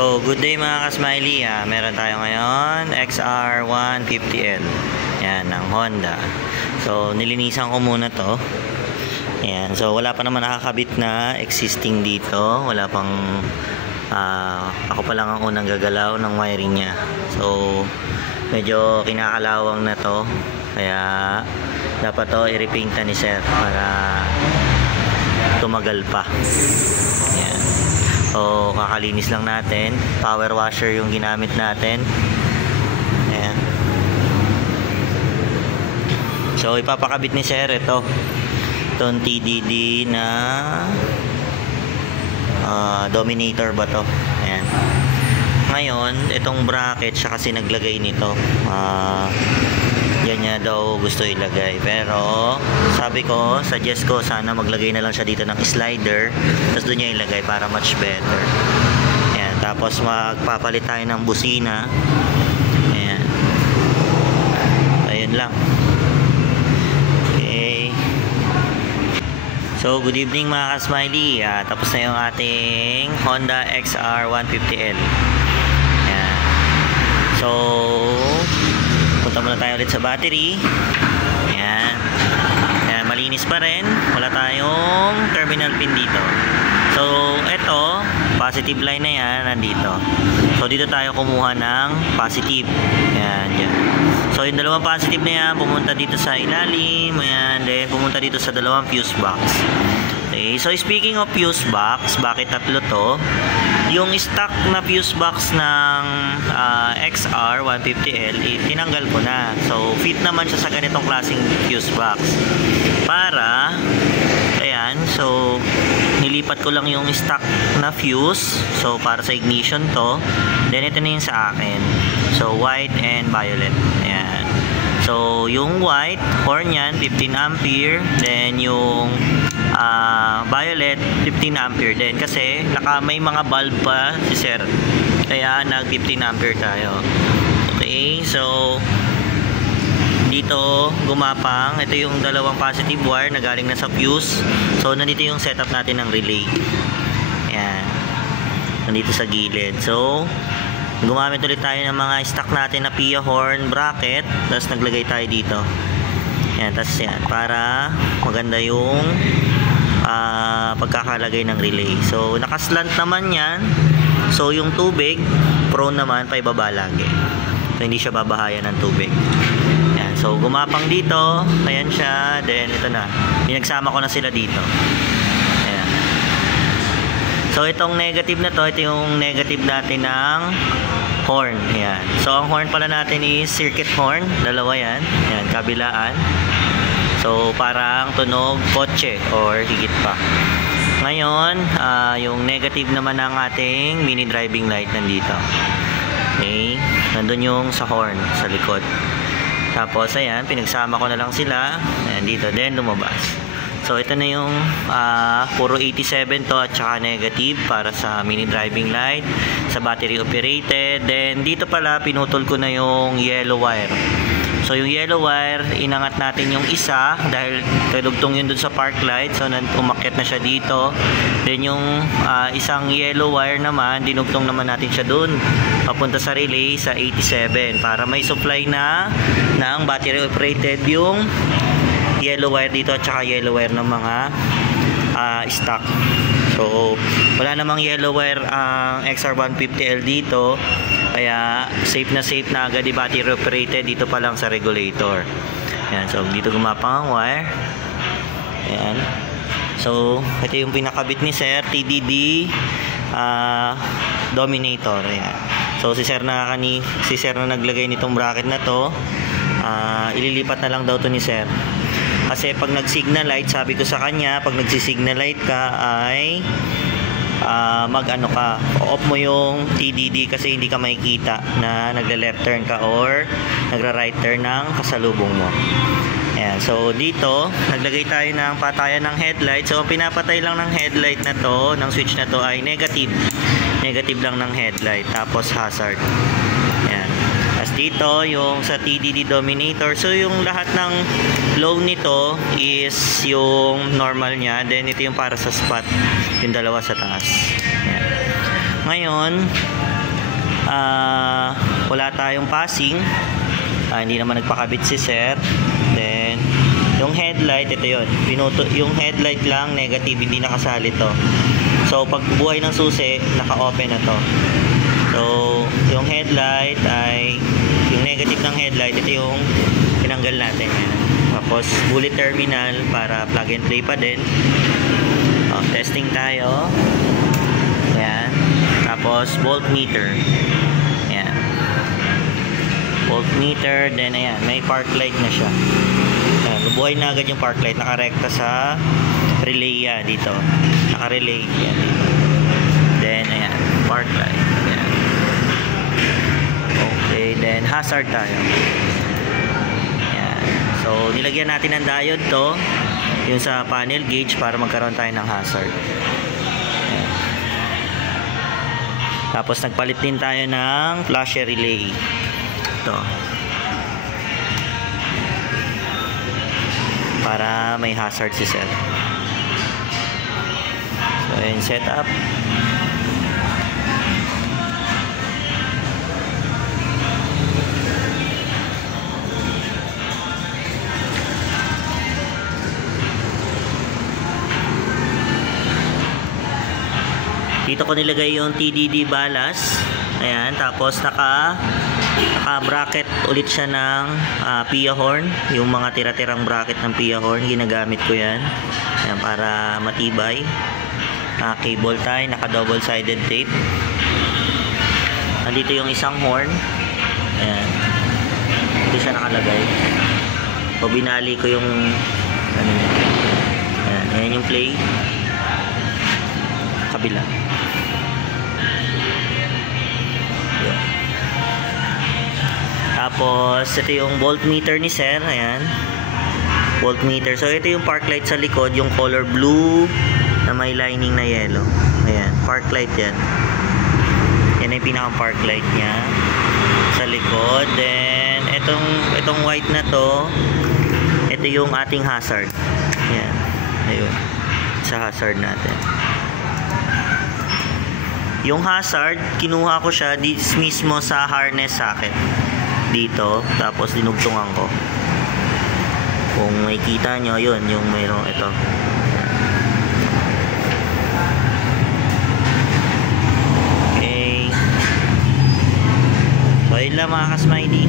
So, good day mga ka-smiley. Meron tayo ngayon XR150L. Yan, ng Honda. So, nilinisan ko muna to. Yan. So, wala pa naman nakakabit na existing dito. Wala pang ako pa lang ang unang gagalaw ng wiring niya. So, medyo kinakalawang na to. Kaya dapat to i-repainta ni sir para tumagal pa. Yan. So, kakalinis lang natin. Power washer yung ginamit natin. Ayan. So, ipapakabit ni sir ito. Itong TDD na Dominator ba to? Ayan. Ngayon, itong bracket siya kasi naglagay nito. Yan niya daw gusto ilagay, pero sabi ko, suggest ko sana maglagay na lang siya dito ng slider, tapos doon niya ilagay para much better. Ayan, tapos magpapalit tayo ng busina. Ayan, ayun lang. Okay, so good evening mga ka-smiley. Tapos na yung ating Honda XR150L. Ayan, so punta muna tayo ulit sa battery. Ayan. Ayan, malinis pa rin. Wala tayong terminal pin dito. So, ito, positive line na yan, nandito. So, dito tayo kumuha ng positive. Ayan, dyan. So, yung dalawang positive na yan, pumunta dito sa ilalim. Ayan, then pumunta dito sa dalawang fuse box. Okay, so speaking of fuse box, bakit tatlo to? Yung stock na fuse box ng XR150L, tinanggal ko na. So, fit naman siya sa ganitong klaseng fuse box. Para, ayan, so, nilipat ko lang yung stock na fuse. So, para sa ignition to. Then, ito na yung sa akin. So, white and violet. Ayan. So, yung white, horn yan, 15 ampere. Then, yung violet 15 ampere din kasi may mga bulb pa si sir, kaya nag 15 ampere tayo. Okay, so dito gumapang, ito yung dalawang positive wire na galing na sa fuse. So nandito yung setup natin ng relay. Ayan, nandito sa gilid. So gumamit ulit tayo ng mga stock natin na PIA horn bracket, tapos naglagay tayo dito. Ayan, tapos yan, para maganda yung pagkakalagay ng relay. So, nakaslant naman yan. So, yung tubig, prone naman, paibaba lagi. So, hindi siya babahayan ng tubig. Ayan. So, gumapang dito. Ayan siya. Then, ito na. Pinagsama ko na sila dito. Ayan. So, itong negative na to, ito yung negative natin ng horn. Ayan. So, ang horn pala natin is circuit horn. Dalawa yan. Ayan, kabilaan. So, parang tunog kotse or higit pa. Ngayon, yung negative naman ng ating mini driving light nandito. Okay, nandun yung sa horn, sa likod. Tapos, ayan, pinagsama ko na lang sila. Ayan, dito din lumabas. So, ito na yung puro 87 to at saka negative para sa mini driving light, sa battery operated. Then, dito pala, pinutol ko na yung yellow wire. So, yung yellow wire, inangat natin yung isa dahil dugtong yun dun sa park light. So, umakyat na siya dito. Then, yung isang yellow wire naman, dinugtong naman natin siya dun papunta sa relay sa 87 para may supply na ng battery operated yung yellow wire dito at saka yellow wire ng mga stock. So, wala namang yellow wire ang XR150L dito. Kaya safe na agad di battery operated dito pa lang sa regulator. Ayan, so dito gumapang ang wire. Ayan. So, ito yung pinakabit ni sir, TDD Dominator. Ayan. So, si sir na naglagay nitong bracket na to. Ililipat na lang daw to ni sir. Kasi pag nag-signal light, sabi ko sa kanya, pag nagsi-signal light ka ay off mo yung TDD kasi hindi ka makikita na nagle-left turn ka or nagra-right turn ng kasalubong mo. Ayan, so dito naglagay tayo ng patayan ng headlight. So pinapatay lang ng headlight na to, ng switch na to ay negative lang ng headlight, tapos hazard. Ayan. Tapos dito yung sa TDD Dominator, so yung lahat ng low nito is yung normal nya, then ito yung para sa spot, yung dalawa sa taas. Ayan. Ngayon wala tayong passing. Hindi naman nagpakabit si sir. Then yung headlight, ito yun, yung headlight lang negative, hindi nakasali to. So pag buhay ng susi, naka-open na to. So yung headlight ay yung negative ng headlight, ito yung tinanggal natin yan. Tapos bullet terminal para plug and play pa din. Testing tayo. Ayan. Tapos voltmeter. Ayan. Voltmeter, then ayan, may park light na siya. Ayan, bubuhay na agad yung park light, nakarekta sa relay yan dito. Naka-relay yan dito. Then ayan, park light. Ayan. Okay, then hazard tayo. Ayan. So nilagyan natin ng diode to, yung sa panel gauge, para magkaroon tayo ng hazard. Ayan. Tapos nagpalit din tayo ng flasher relay. Ito. Para may hazard si sir. So ayan, setup. Dito ko nilagay yung TDD balas. Ayan, tapos naka-bracket ulit siya ng PIA horn. Yung mga tira-tirang bracket ng PIA horn, ginagamit ko yan. Ayan, para matibay. Cable tie, naka-double sided tape. Nandito yung isang horn. Ayan. Dito siya nakalagay. So, binali ko yung ano, ayan, ayan yung play. Kabila. Tapos ito yung voltmeter ni sir. Ayan, voltmeter. So ito yung park light sa likod, yung color blue na may lining na yellow. Ayan, park light yan. Yan yung pinaka park light nya sa likod. Then itong white na to, ito yung ating hazard. Ayan, ayun, sa hazard natin. Yung hazard, kinuha ko siya mismo sa harness socket dito, tapos dinugtungan ko. Kung makikita nyo, yun yung mayroong ito. Okay, so yun lang mga ka-smiley.